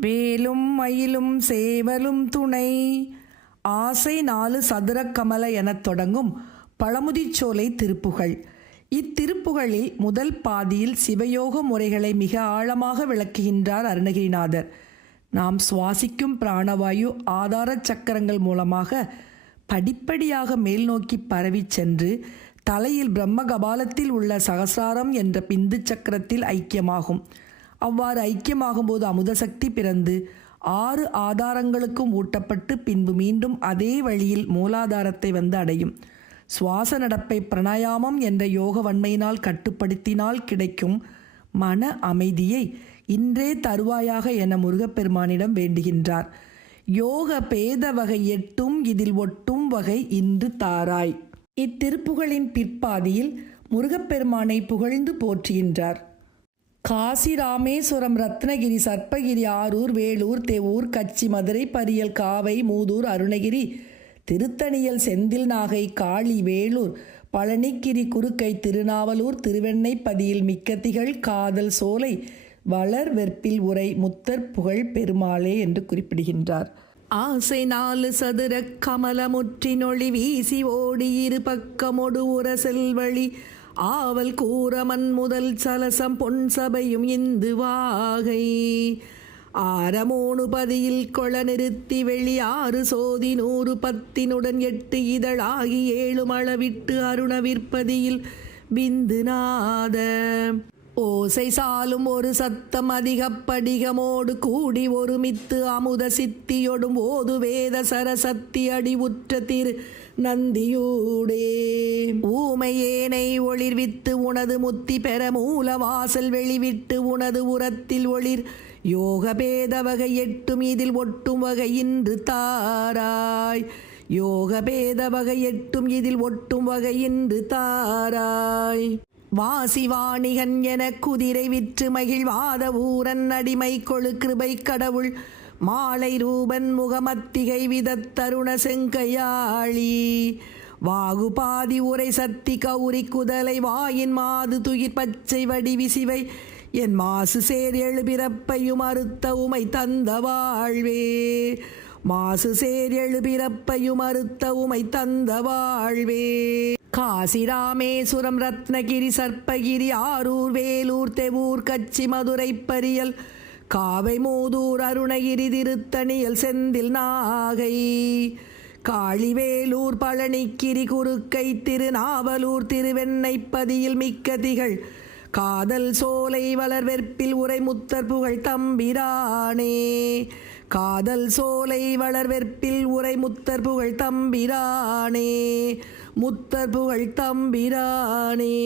வேலும் மயிலும் சேவலும் துணை. ஆசை நாலு சதுர கமல எனத் தொடங்கும் பழமுதிச்சோலை திருப்புகழ் இத்திருப்புகளில் முதல் பாதியில் சிவயோக முறைகளை மிக ஆழமாக விளக்குகின்றார் அருணகிரிநாதர். நாம் சுவாசிக்கும் பிராணவாயு ஆதார சக்கரங்கள் மூலமாக படிப்படியாக மேல் நோக்கி பரவி சென்று தலையில் பிரம்ம கபாலத்தில் உள்ள சகசாரம் என்ற பிந்து சக்கரத்தில் ஐக்கியமாகும். அவ்வாறு ஐக்கியமாகும்போது அமுத சக்தி பிறந்து ஆறு ஆதாரங்களுக்கும் ஊட்டப்பட்டு பின்பு மீண்டும் அதே வழியில் மூலாதாரத்தை வந்து அடையும். சுவாச நடப்பை பிரணாயாமம் என்ற யோக வன்மையினால் கட்டுப்படுத்தினால் கிடைக்கும் மன அமைதியை இன்றே தருவாயாக என முருகப்பெருமானிடம் வேண்டுகின்றார். யோக பேத வகை எட்டும் இதில் ஒட்டும் வகை இன்று தாராய். இத்திருப்புகளின் பிற்பாதியில் முருகப்பெருமானை புகழ்ந்து போற்றுகின்றார். காசி ராமேஸ்வரம் ரத்னகிரி சர்ப்பகிரி ஆரூர் வேலூர் தெவூர் கச்சி மதுரை பரியல் காவை மூதூர் அருணகிரி திருத்தணியல் செந்தில் நாகை காளி வேலூர் பழனிக்கிரி குறுக்கை திருநாவலூர் திருவெண்ணைப்பதியில் மிக்கத்திகள் காதல் சோலை வளர் வெற்பில் உரை முத்தர் புகழ் பெருமாளே என்று குறிப்பிடுகின்றார். ஆசை நாலு சதுர கமலமுற்றினொளி வீசி ஓடி இரு பக்கமொடு உர செல்வழி ஆவல் கூறமன் முதல் சலசம் பொன் சபையும் இந்து வாகை. ஆரமோனு பதியில் கொள நிறுத்தி வெளி ஆறு சோதி நூறு பத்தினுடன் எட்டு இதழாகி ஏழு அளவிட்டு அருணவிற்பதியில் பிந்து நாத ஓசை சாலும் ஒரு சத்தம் அதிகப்படிகமோடு கூடி ஒருமித்து அமுத சித்தியொடும் ஓது வேத சரசத்தி அடி உற்ற திரு நந்தியூடே. ஊமையேனை ஒளிர்வித்து உனது முத்தி பெற மூல வாசல் வெளிவிட்டு உனது உரத்தில் ஒளிர் யோக பேத வகை எட்டும் இதில் ஒட்டும் வகை இன்று தாராய். யோக பேத வகை எட்டும் இதில் ஒட்டும் வகை இன்று தாராய். வாசிவாணிகன் என குதிரை விற்று மகிழ்வாத ஊரன் அடிமை கொழு கிருபை கடவுள். மாலை ரூபன் முகமத்திகை விதத்தருண செங்கையாளி. வாகுபாதி உரை சத்தி கௌரி குதலை வாயின் மாது துயிர் பச்சை வடிவிசிவை என் மாசு சேர் எழுபிறப்பையும் அறுத்த உமை தந்த வாழ்வே. மாசு சேர் எழுபிறப்பையும் அறுத்த உமை தந்த வாழ்வே. காசி ராமேஸ்வரம் ரத்னகிரி சர்ப்பகிரி ஆரூர் வேலூர் தெவூர் கச்சி மதுரை பரியல் காவை மூதூர் அருணகிரி திருத்தணியல் செந்தில் நாகை காளிவேலூர் பழனிக்கிரி குறுக்கை திருநாவலூர் திருவெண்ணைப்பதியில் மிக்க திகழ் காதல் சோலை வளர்வெற்பில் உரை முத்தர் புகழ் தம்பிரானே. காதல் சோலை வளர்வெற்பில் உரை முத்தர் புகழ் தம்பிரானே. முத்தர் புகழ் தம்பிரானே.